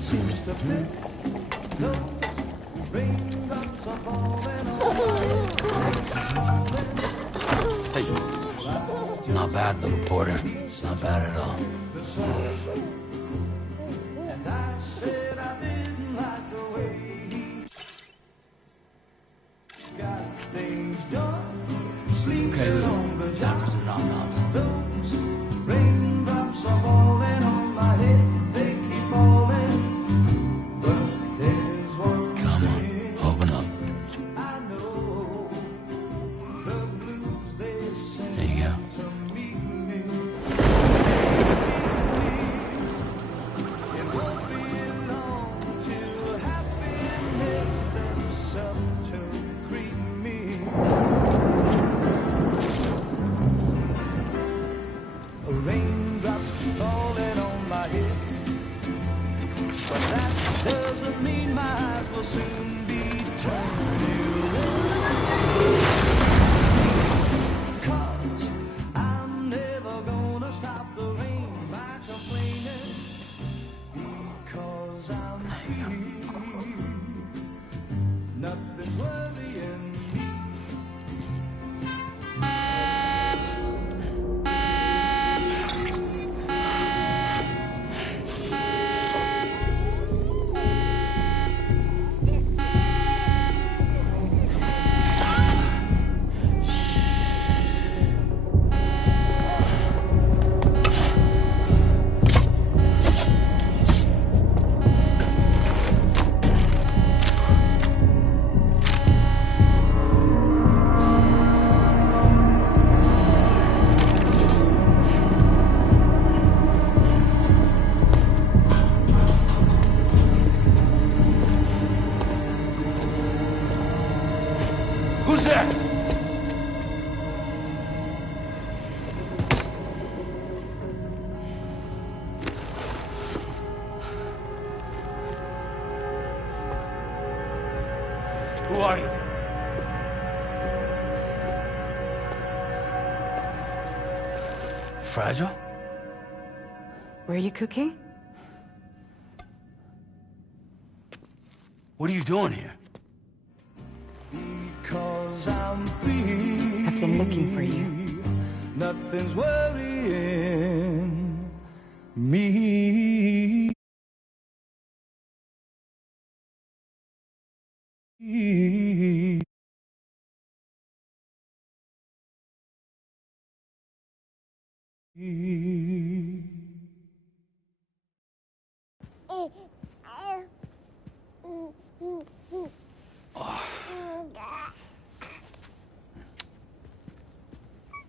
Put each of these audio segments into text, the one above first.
seems to fit. Those raindrops are falling on my head. Hey, not bad, little porter. Not bad at all. And I said I didn't like the way he got things done. Sleeping Okay, on the Lou. job. Time for some nom-noms. Those raindrops are falling on my head. They keep falling. But there's one Come on, thing open up. I know. The blues they sing There you go. to meet me. It won't be long till happiness steps up to greet me. Raindrops falling on my head, but that doesn't mean my eyes will soon be turning red. 'Cause I'm never gonna stop the rain by complaining, because I'm free. Nothing's worrying me. Who's there? Who are you? Fragile? Were you cooking? What are you doing here? Because I'm free. I've been looking for you. Nothing's worrying me.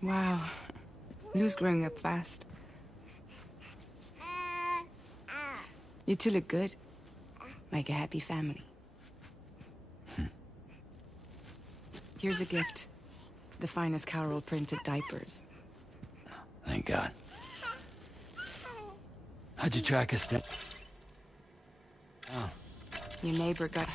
Wow. Lou's growing up fast. You two look good. Like a happy family. Here's a gift. The finest Carol printed diapers. Thank God. How'd you track us down? Oh, Your neighbor got...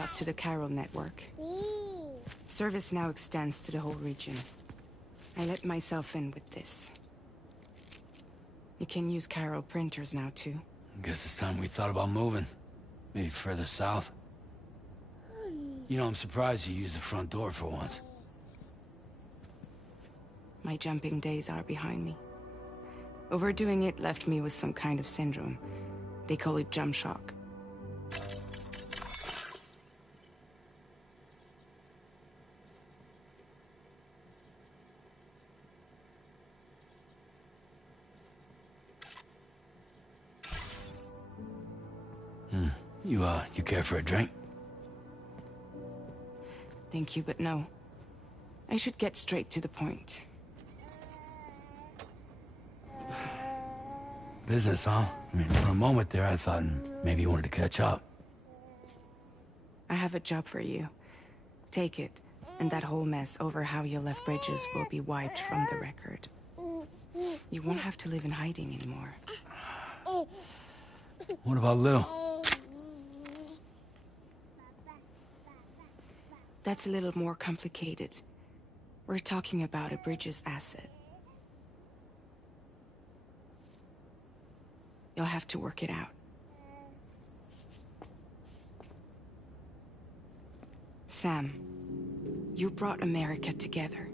up to the Carol network. Service now extends to the whole region. I let myself in with this. You can use Carol printers now, too. Guess it's time we thought about moving. Maybe further south. You know, I'm surprised you used the front door for once. My jumping days are behind me. Overdoing it left me with some kind of syndrome. They call it jump shock. You care for a drink? Thank you, but no. I should get straight to the point. Business, huh? I mean, for a moment there, I thought maybe you wanted to catch up. I have a job for you. Take it, and that whole mess over how you left Bridges will be wiped from the record. You won't have to live in hiding anymore. What about Lou? That's a little more complicated. We're talking about a Bridges asset. You'll have to work it out. Sam, you brought America together.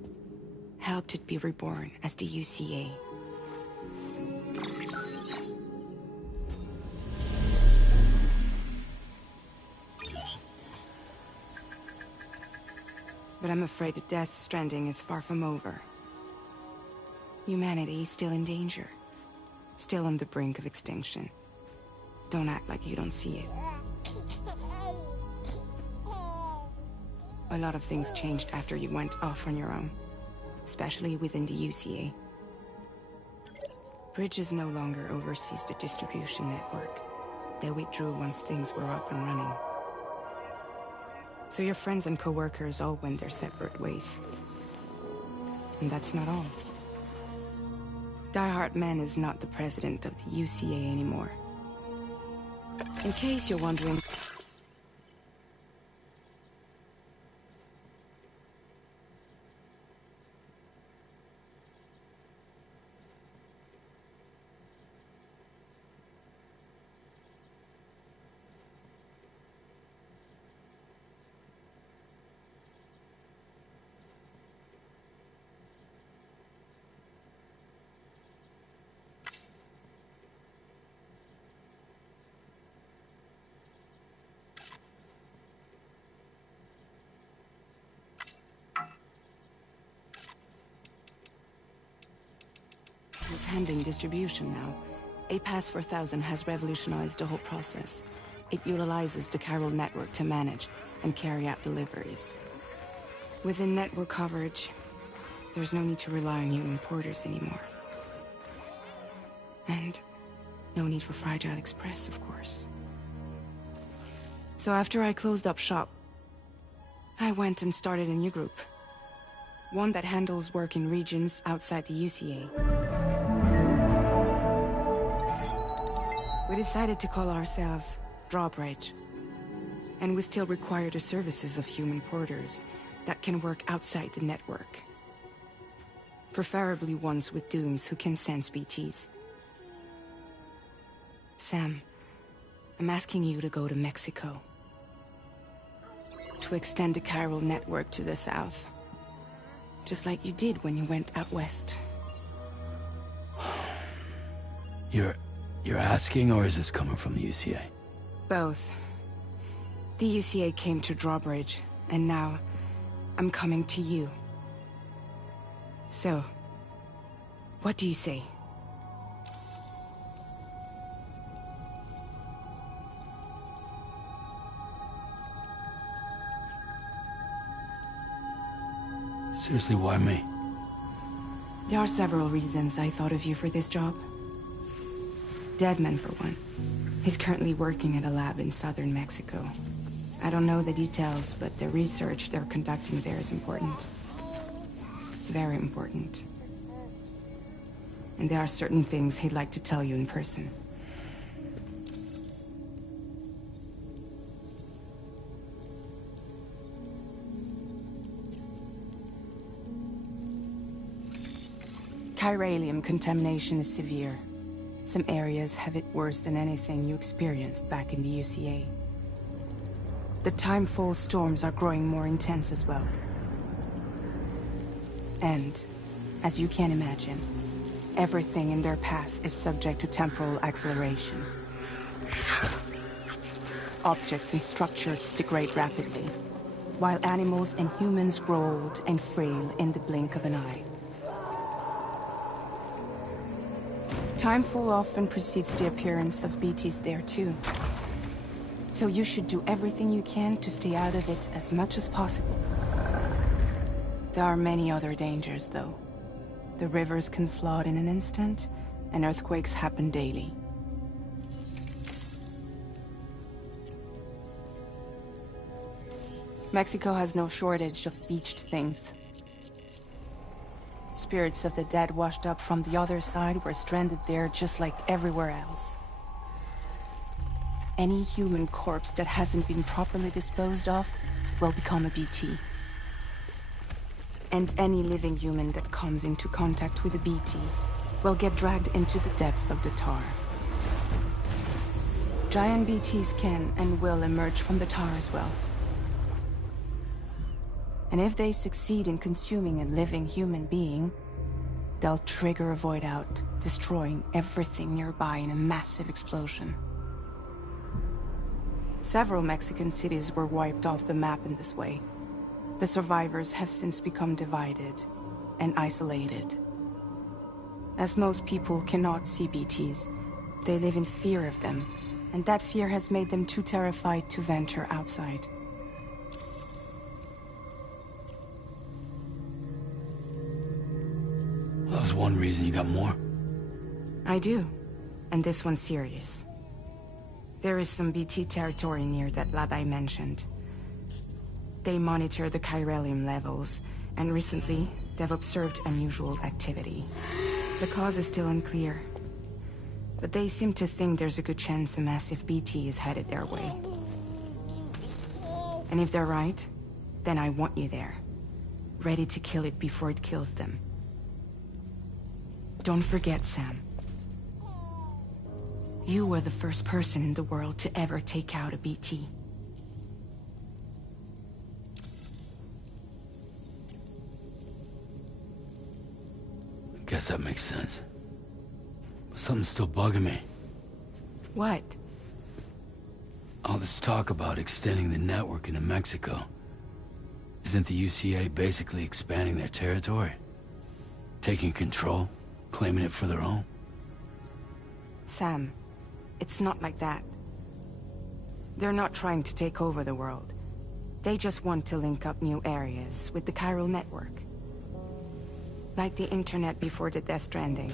Helped it be reborn as the UCA. But I'm afraid that Death-Stranding is far from over. Humanity is still in danger. Still on the brink of extinction. Don't act like you don't see it. A lot of things changed after you went off on your own. Especially within the UCA. Bridges no longer oversees the distribution network. They withdrew once things were up and running. So your friends and co-workers all went their separate ways. And that's not all. Die Hartman is not the president of the UCA anymore. In case you're wondering... is handling distribution now. A Pass 4000 has revolutionized the whole process. It utilizes the Carol network to manage and carry out deliveries. Within network coverage, there's no need to rely on human porters anymore. And no need for Fragile Express, of course. So after I closed up shop, I went and started a new group. One that handles work in regions outside the UCA. We decided to call ourselves Drawbridge. And we still require the services of human porters that can work outside the network. Preferably ones with dooms who can sense BTs. Sam, I'm asking you to go to Mexico. To extend the Carol network to the south. Just like you did when you went out west. You're asking, or is this coming from the UCA? Both. The UCA came to Drawbridge, and now I'm coming to you. So, what do you say? Seriously, why me? There are several reasons I thought of you for this job. Deadman, for one. He's currently working at a lab in southern Mexico. I don't know the details, but the research they're conducting there is important. Very important. And there are certain things he'd like to tell you in person. chiralium contamination is severe. Some areas have it worse than anything you experienced back in the UCA. The timefall storms are growing more intense as well. And, as you can imagine, everything in their path is subject to temporal acceleration. Objects and structures degrade rapidly, while animals and humans grow old and frail in the blink of an eye. Timefall often precedes the appearance of BTs there too. So you should do everything you can to stay out of it as much as possible. There are many other dangers, though. The rivers can flood in an instant, and earthquakes happen daily. Mexico has no shortage of beached things. Spirits of the dead washed up from the other side were stranded there just like everywhere else. Any human corpse that hasn't been properly disposed of will become a BT. And any living human that comes into contact with a BT will get dragged into the depths of the tar. Giant BTs can and will emerge from the tar as well. And if they succeed in consuming a living human being, they'll trigger a void out, destroying everything nearby in a massive explosion. Several Mexican cities were wiped off the map in this way. The survivors have since become divided and isolated. As most people cannot see BTs, they live in fear of them, and that fear has made them too terrified to venture outside. That was one reason. You got more? I do, and this one's serious. There is some BT territory near that lab I mentioned. They monitor the chiralium levels, and recently, they've observed unusual activity. The cause is still unclear, but they seem to think there's a good chance a massive BT is headed their way. And if they're right, then I want you there, ready to kill it before it kills them. Don't forget, Sam. You were the first person in the world to ever take out a BT. Guess that makes sense. But something's still bugging me. What? All this talk about extending the network into Mexico. Isn't the UCA basically expanding their territory? Taking control? Claiming it for their own? Sam, it's not like that. They're not trying to take over the world. They just want to link up new areas with the chiral network. Like the internet before the Death-Stranding.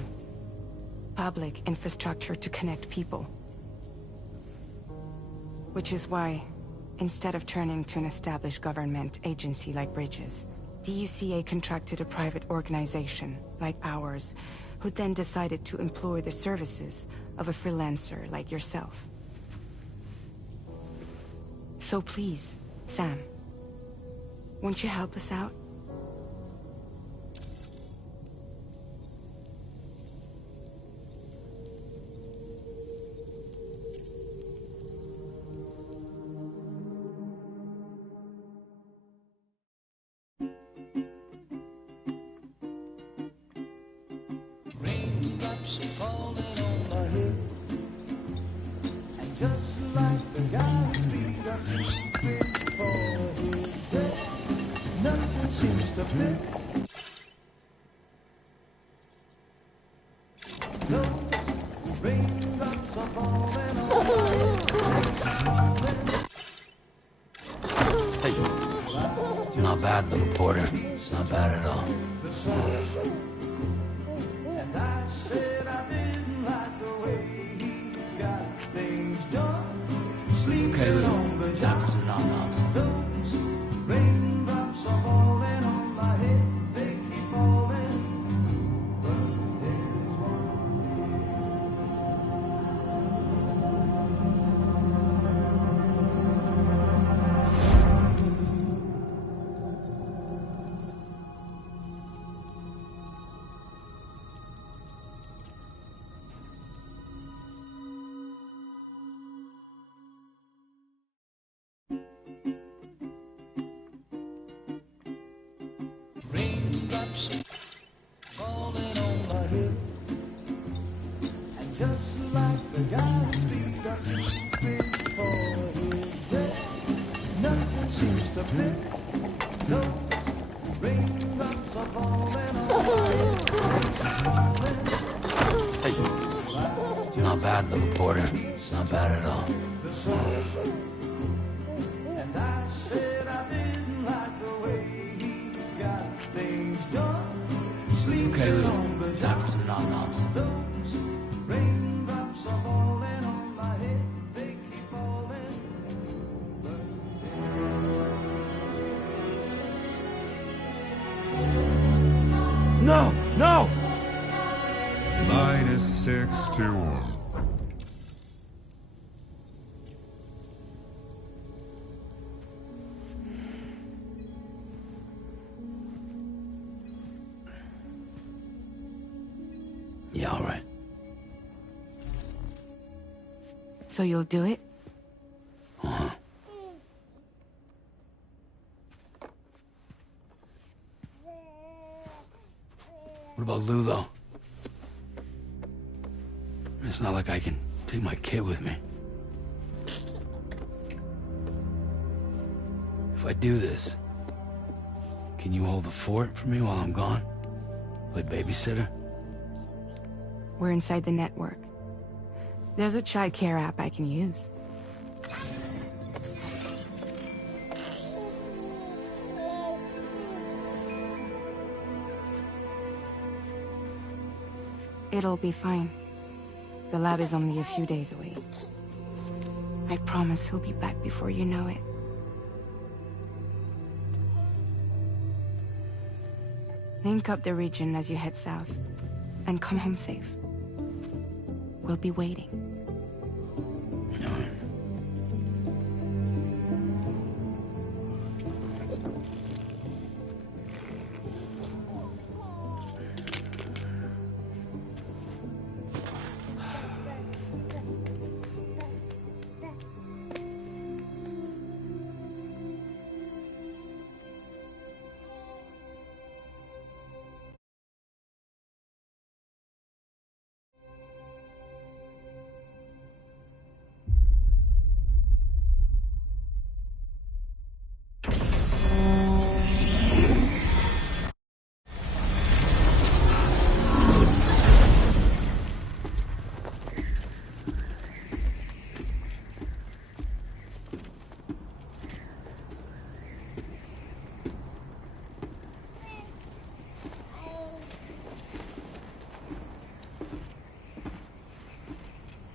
Public infrastructure to connect people. Which is why, instead of turning to an established government agency like Bridges, the UCA contracted a private organization, like ours, who then decided to employ the services of a freelancer like yourself. So please, Sam, won't you help us out? Raindrops are falling on my head, and just like the guy's feet are too big for his bed, nothing seems to fit. Those raindrops are falling on my head. Hey. Not bad, little Porter. Not bad at all. And I said I didn't like the way he got things done. Sleeping Okay, on the Lou. job. Time for some nom-noms. Those raindrops are falling on my head. They keep falling. But there's Raindrops are falling on my head. Hey. Not bad, little Porter. Not bad at all. And I said I didn't like the way he got things done. Okay, Lou. Time for some nom-noms. Those raindrops are falling on my head. They keep falling. No! No! -61. Yeah, all right. So you'll do it? Uh-huh. What about Lou, though? It's not like I can take my kid with me. If I do this, can you hold the fort for me while I'm gone? Play babysitter? We're inside the network. There's a child care app I can use. It'll be fine. The lab is only a few days away. I promise he'll be back before you know it. Link up the region as you head south, and come home safe. We'll be waiting. All right.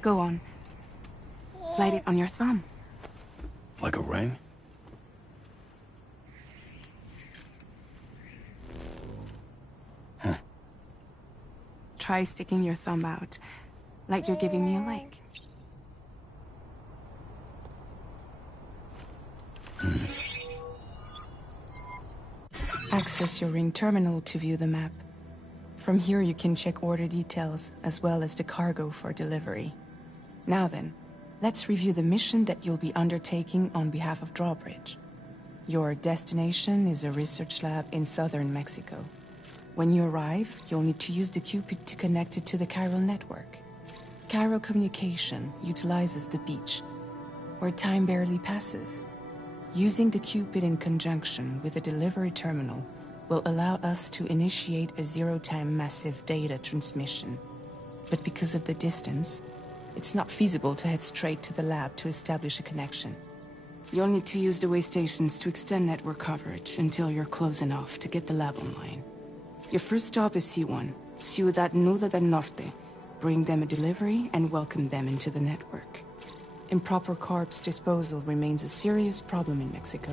Go on. Slide it on your thumb. Like a ring? Huh. Try sticking your thumb out, like you're giving me a like. Access your ring terminal to view the map. From here you can check order details, as well as the cargo for delivery. Now then, let's review the mission that you'll be undertaking on behalf of Drawbridge. Your destination is a research lab in southern Mexico. When you arrive, you'll need to use the Cupid to connect it to the chiral network. Chiral communication utilizes the beach, where time barely passes. Using the Cupid in conjunction with the delivery terminal will allow us to initiate a zero-time massive data transmission. But because of the distance, it's not feasible to head straight to the lab to establish a connection. You'll need to use the way stations to extend network coverage until you're close enough to get the lab online. Your first stop is C1, Ciudad Nuda del Norte. Bring them a delivery and welcome them into the network. Improper corpse disposal remains a serious problem in Mexico.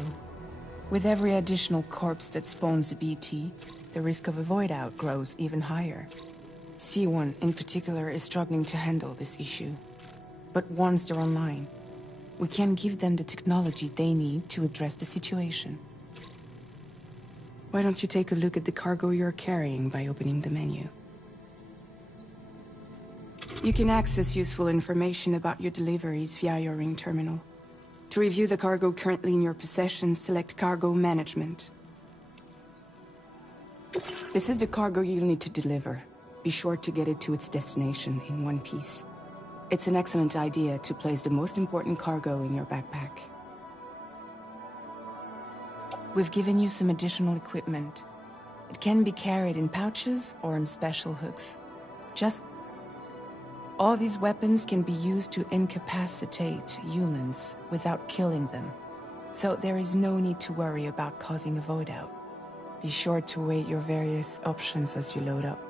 With every additional corpse that spawns a BT, the risk of a void out grows even higher. C1 in particular is struggling to handle this issue. But once they're online, we can give them the technology they need to address the situation. Why don't you take a look at the cargo you're carrying by opening the menu? You can access useful information about your deliveries via your ring terminal. To review the cargo currently in your possession, select Cargo Management. This is the cargo you'll need to deliver. Be sure to get it to its destination in one piece. It's an excellent idea to place the most important cargo in your backpack. We've given you some additional equipment. It can be carried in pouches or in special hooks. All these weapons can be used to incapacitate humans without killing them. So there is no need to worry about causing a void out. Be sure to weigh your various options as you load up.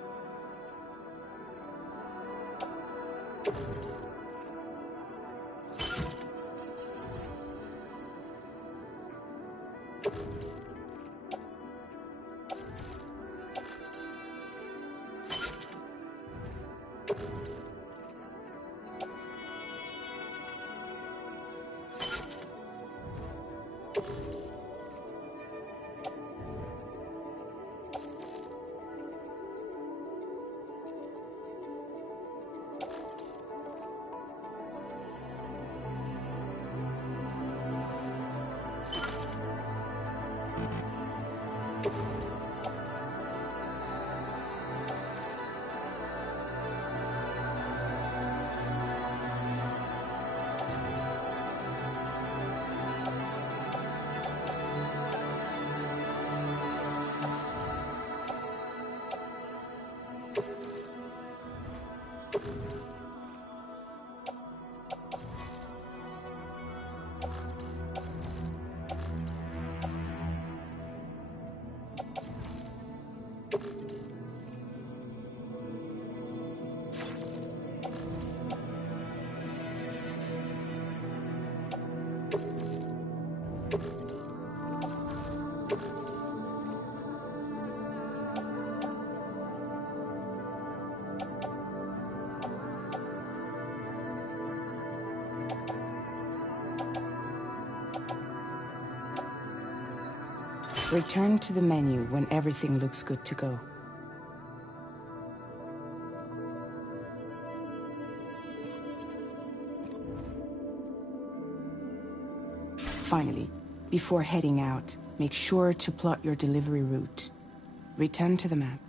Return to the menu when everything looks good to go. Finally, before heading out, make sure to plot your delivery route. Return to the map.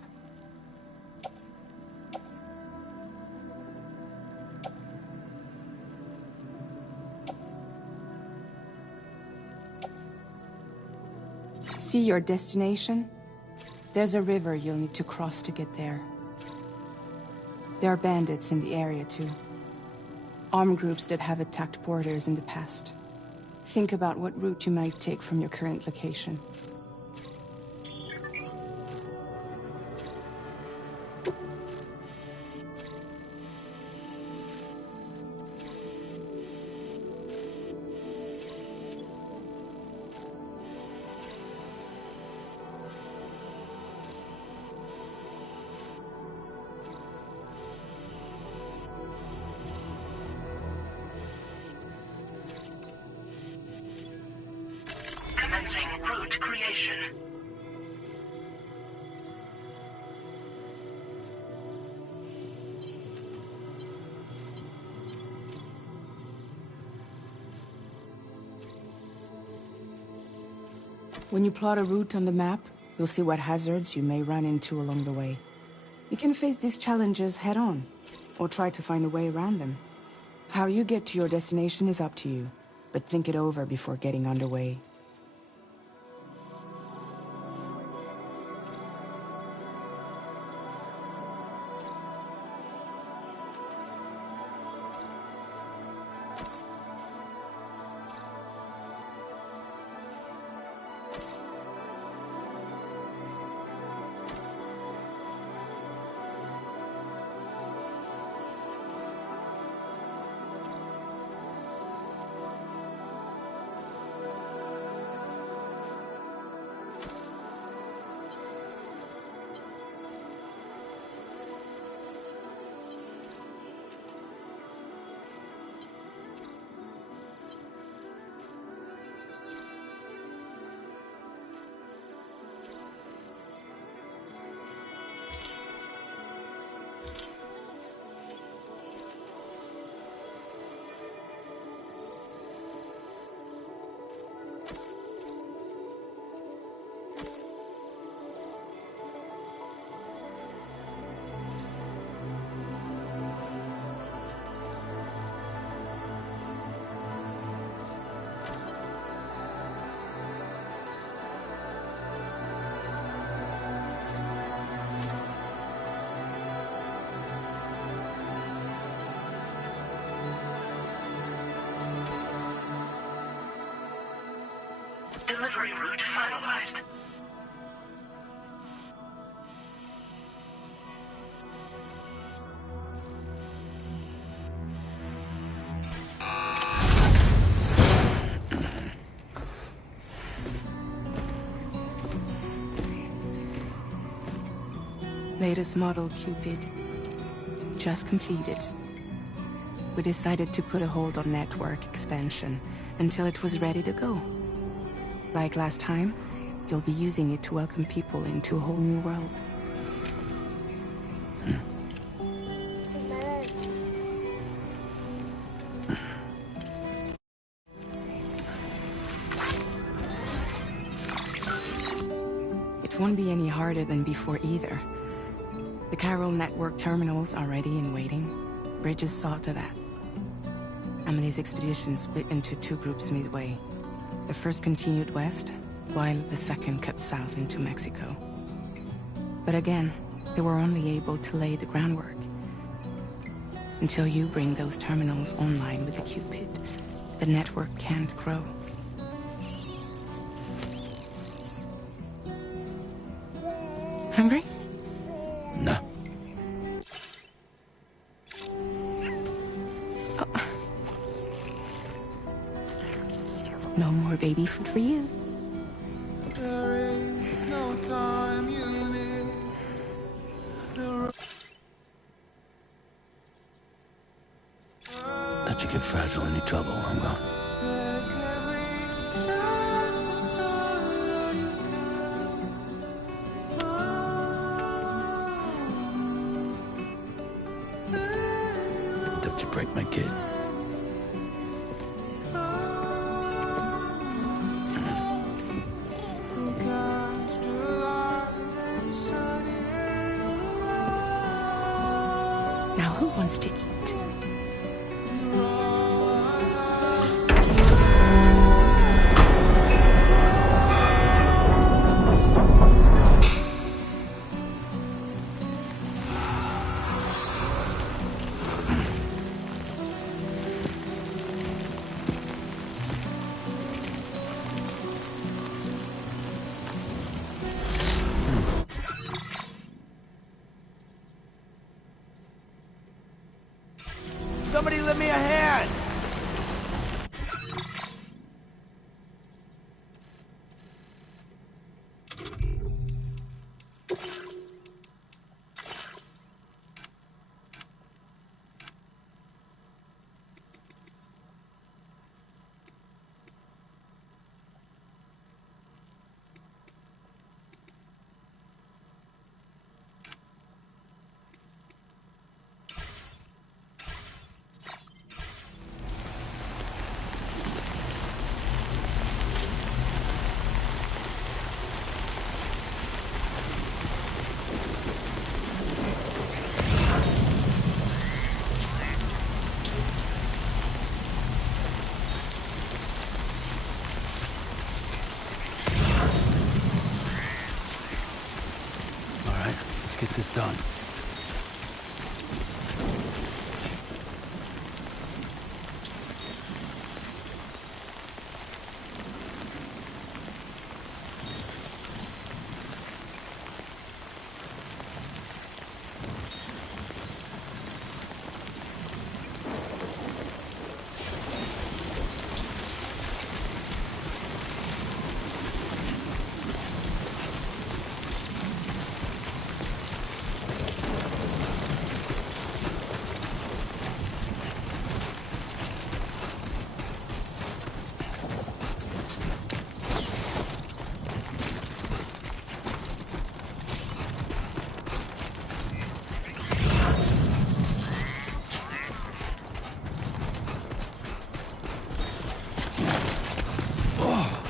See your destination? There's a river you'll need to cross to get there. There are bandits in the area too. Armed groups that have attacked borders in the past. Think about what route you might take from your current location. Route creation. When you plot a route on the map, you'll see what hazards you may run into along the way. You can face these challenges head-on, or try to find a way around them. How you get to your destination is up to you, but think it over before getting underway. Delivery route finalized. Latest model Cupid. Just completed. We decided to put a hold on network expansion until it was ready to go. Like last time, you'll be using it to welcome people into a whole new world. It won't be any harder than before either. The Chiral network terminals are ready and waiting. Bridges saw to that. Emily's expedition split into two groups midway. The first continued west, while the second cut south into Mexico. But again, they were only able to lay the groundwork. Until you bring those terminals online with the Cupid, the network can't grow. Hungry? No. No more baby food for you. There is no time unit. Let you get fragile any trouble, I'm gone. Take every chance of joy you can find. Don't you break my kid. Now who wants to eat? Somebody lend me a hand! Let's get this done.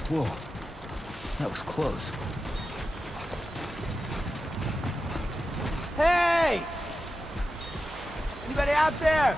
Whoa. That was close. Hey! Anybody out there?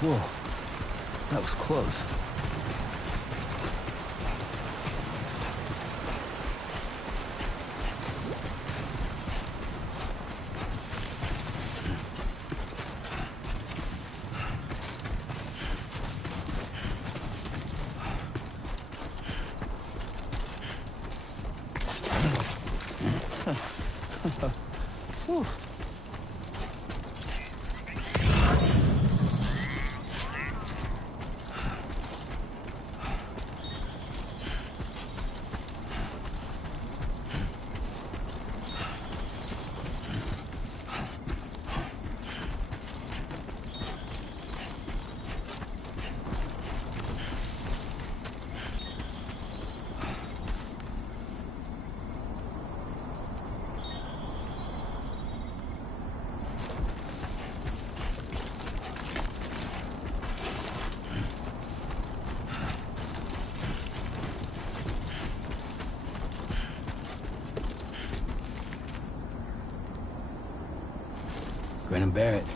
Whoa. That was close. Whew. Grin and bear it.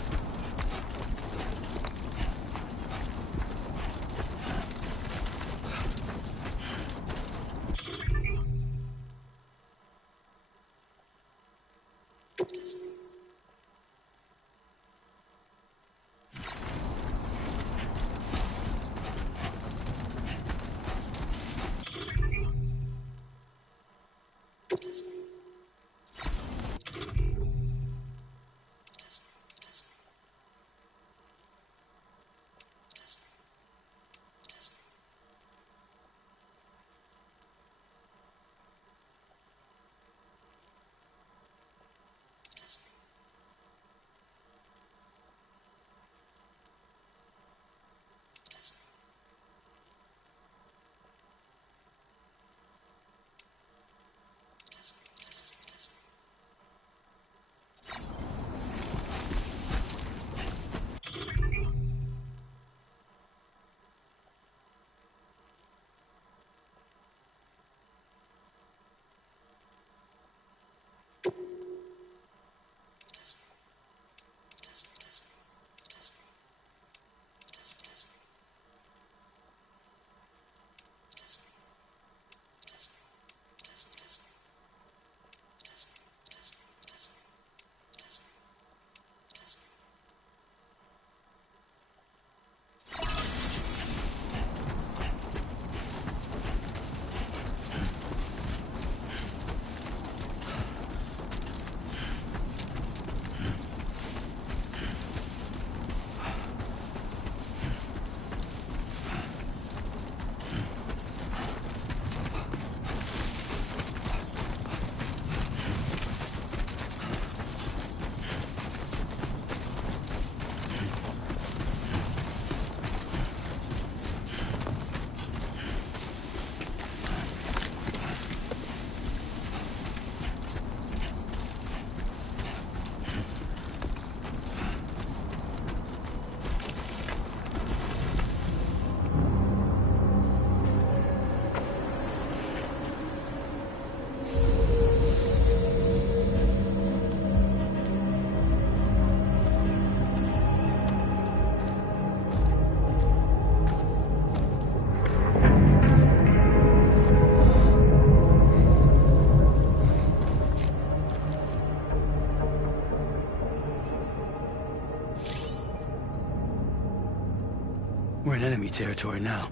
We're in enemy territory now.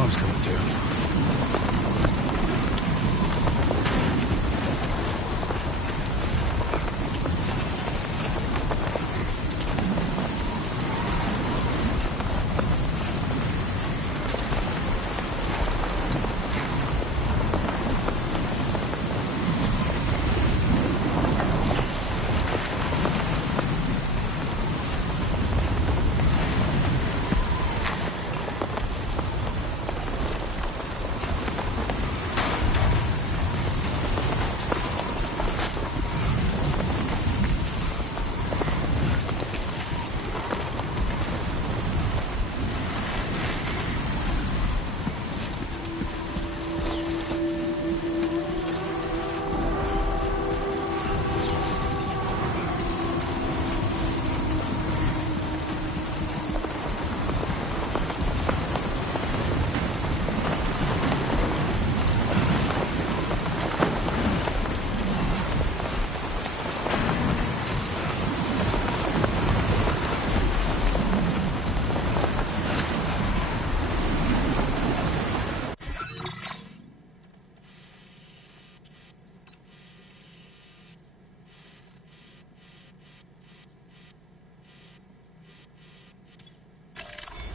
storm's coming through.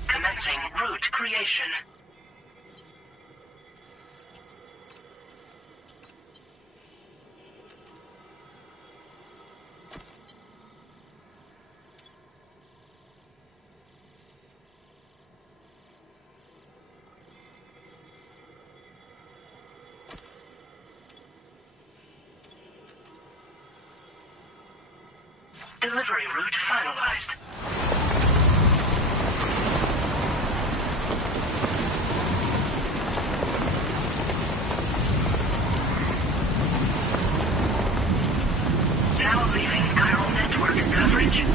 Commencing route creation. Delivery route finalized. Now leaving chiral network coverage.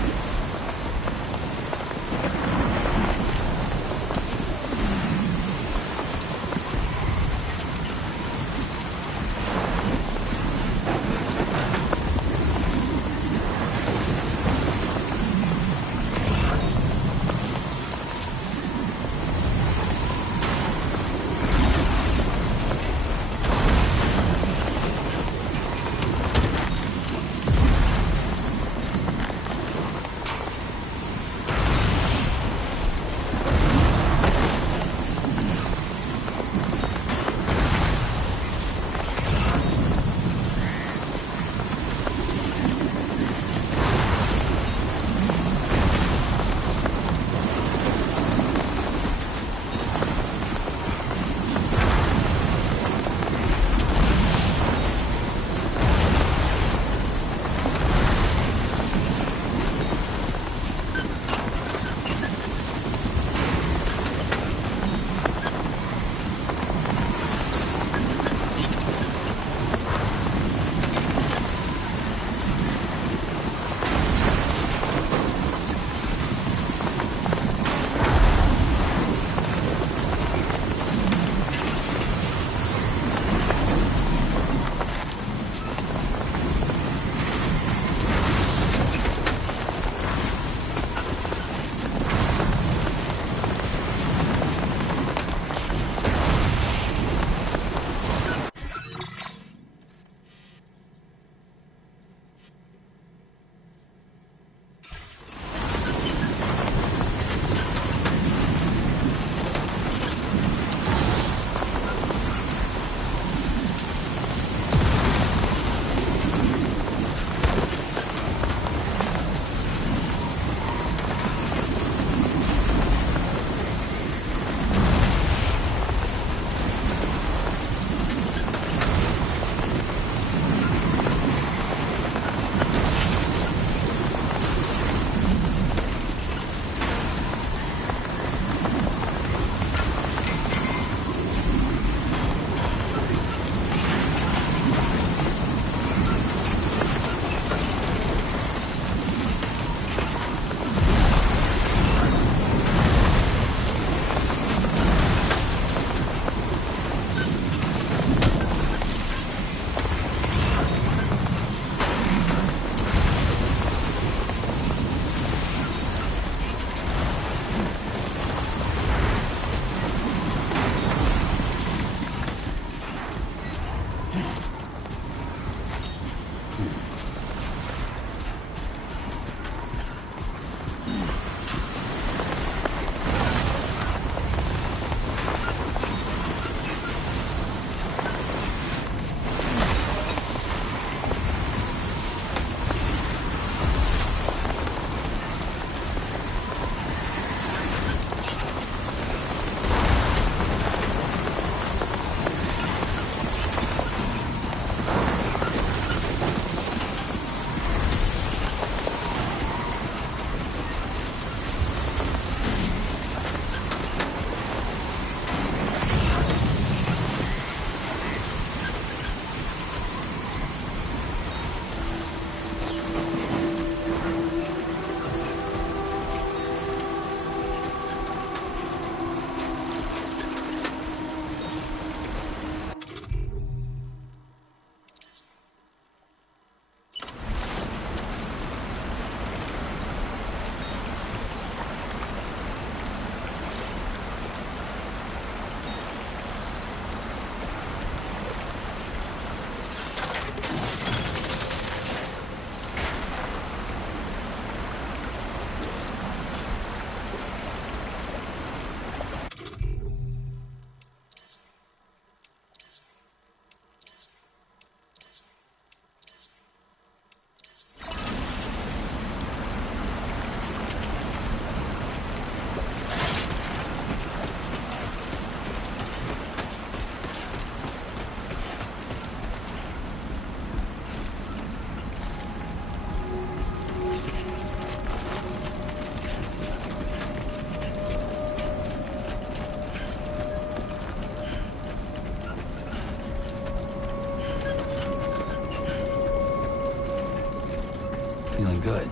Good.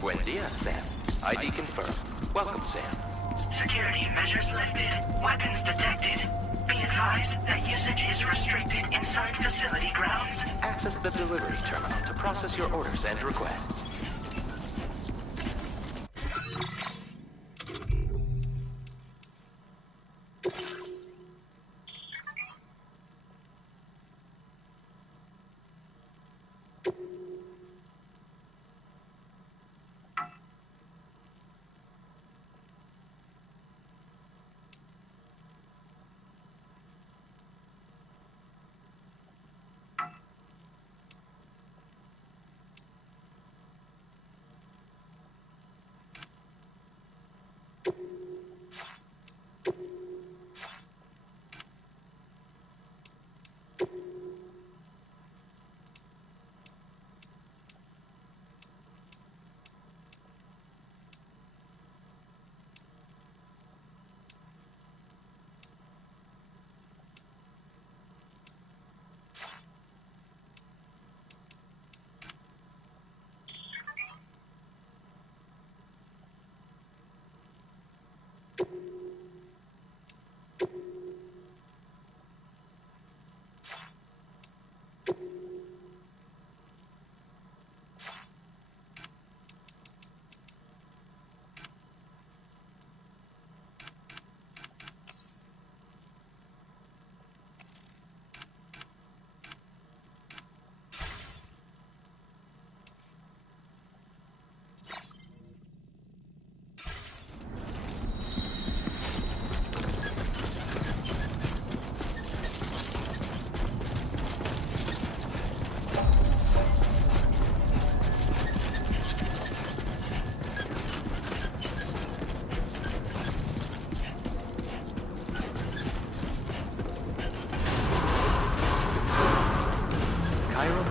Buen dia, Sam. ID confirmed. Welcome, Sam. Security measures lifted. Weapons detected. Be advised that usage is restricted inside facility grounds. Access the delivery terminal to process your orders and requests.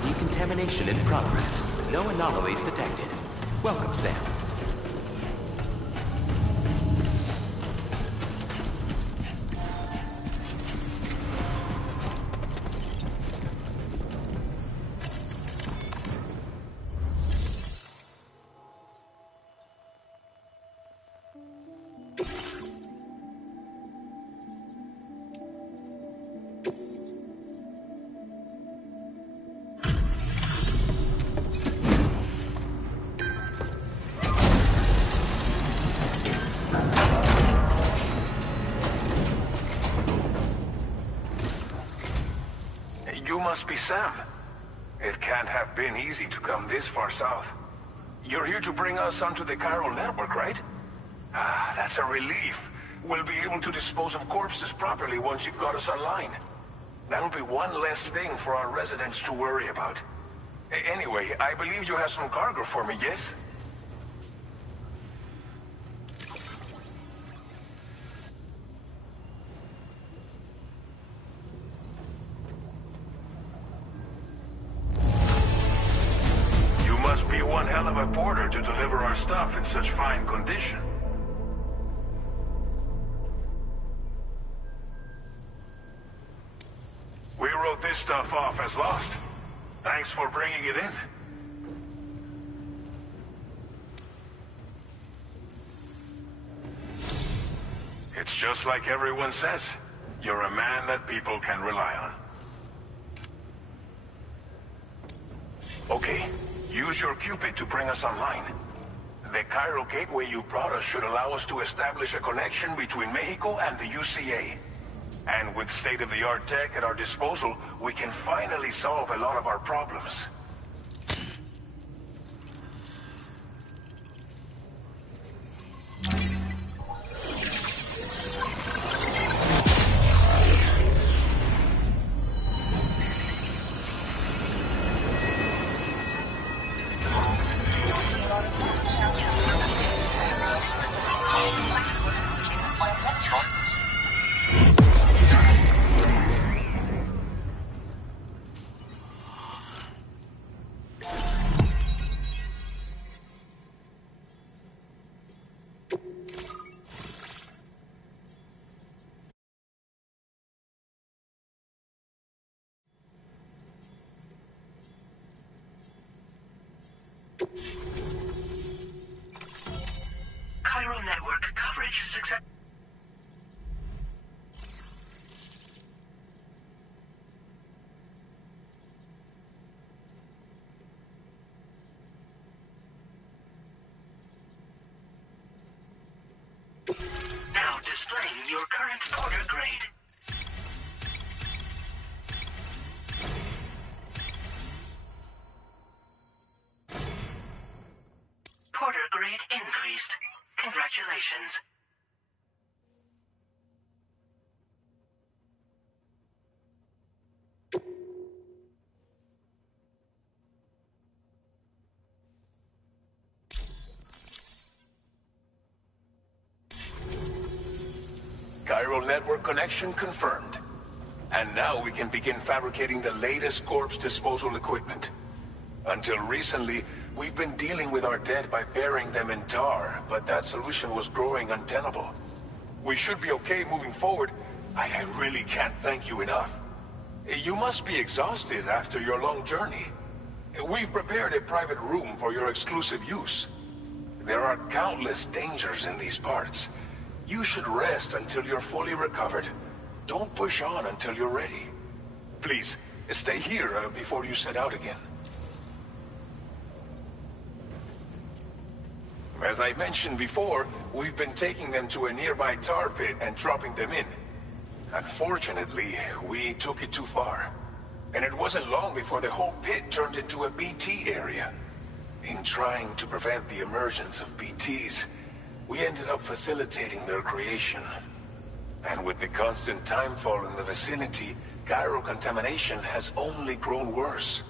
Decontamination in progress. No anomalies detected. Welcome, Sam. You must be Sam. It can't have been easy to come this far south. You're here to bring us onto the chiral network, right? Ah, that's a relief. We'll be able to dispose of corpses properly once you've got us online. That'll be one less thing for our residents to worry about. Anyway, I believe you have some cargo for me, yes? Be one hell of a porter to deliver our stuff in such fine condition. We wrote this stuff off as lost. Thanks for bringing it in. It's just like everyone says. You're a man that people can rely on. Okay. Use your Cupid to bring us online. The Cairo gateway you brought us should allow us to establish a connection between Mexico and the UCA. And with state-of-the-art tech at our disposal, we can finally solve a lot of our problems. Chiral network coverage success. Now displaying your current order grade. Porter grade increased. Congratulations. Chiral network connection confirmed. And now we can begin fabricating the latest corpse disposal equipment. Until recently, we've been dealing with our dead by burying them in tar, but that solution was growing untenable. We should be okay moving forward. I really can't thank you enough. You must be exhausted after your long journey. We've prepared a private room for your exclusive use. There are countless dangers in these parts. You should rest until you're fully recovered. Don't push on until you're ready. Please, stay here before you set out again. As I mentioned before, we've been taking them to a nearby tar pit and dropping them in. Unfortunately, we took it too far. And it wasn't long before the whole pit turned into a BT area. In trying to prevent the emergence of BTs, we ended up facilitating their creation. And with the constant timefall in the vicinity, gyro contamination has only grown worse.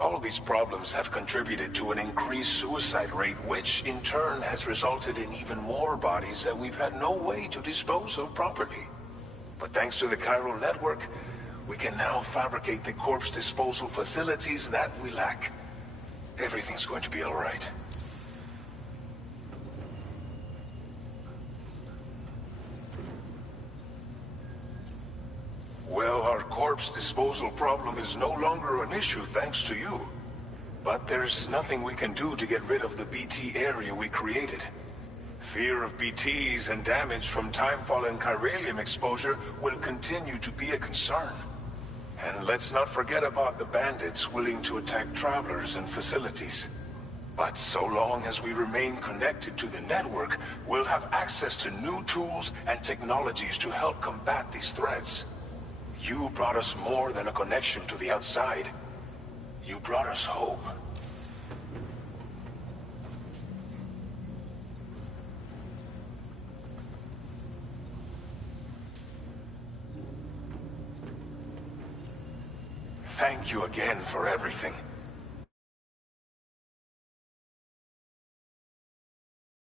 All these problems have contributed to an increased suicide rate, which in turn has resulted in even more bodies that we've had no way to dispose of properly. But thanks to the chiral network, we can now fabricate the corpse disposal facilities that we lack. Everything's going to be all right. Well, our corpse disposal problem is no longer an issue thanks to you. But there's nothing we can do to get rid of the BT area we created. Fear of BTs and damage from timefall and chiralium exposure will continue to be a concern. And let's not forget about the bandits willing to attack travelers and facilities. But so long as we remain connected to the network, we'll have access to new tools and technologies to help combat these threats. You brought us more than a connection to the outside. You brought us hope. Thank you again for everything.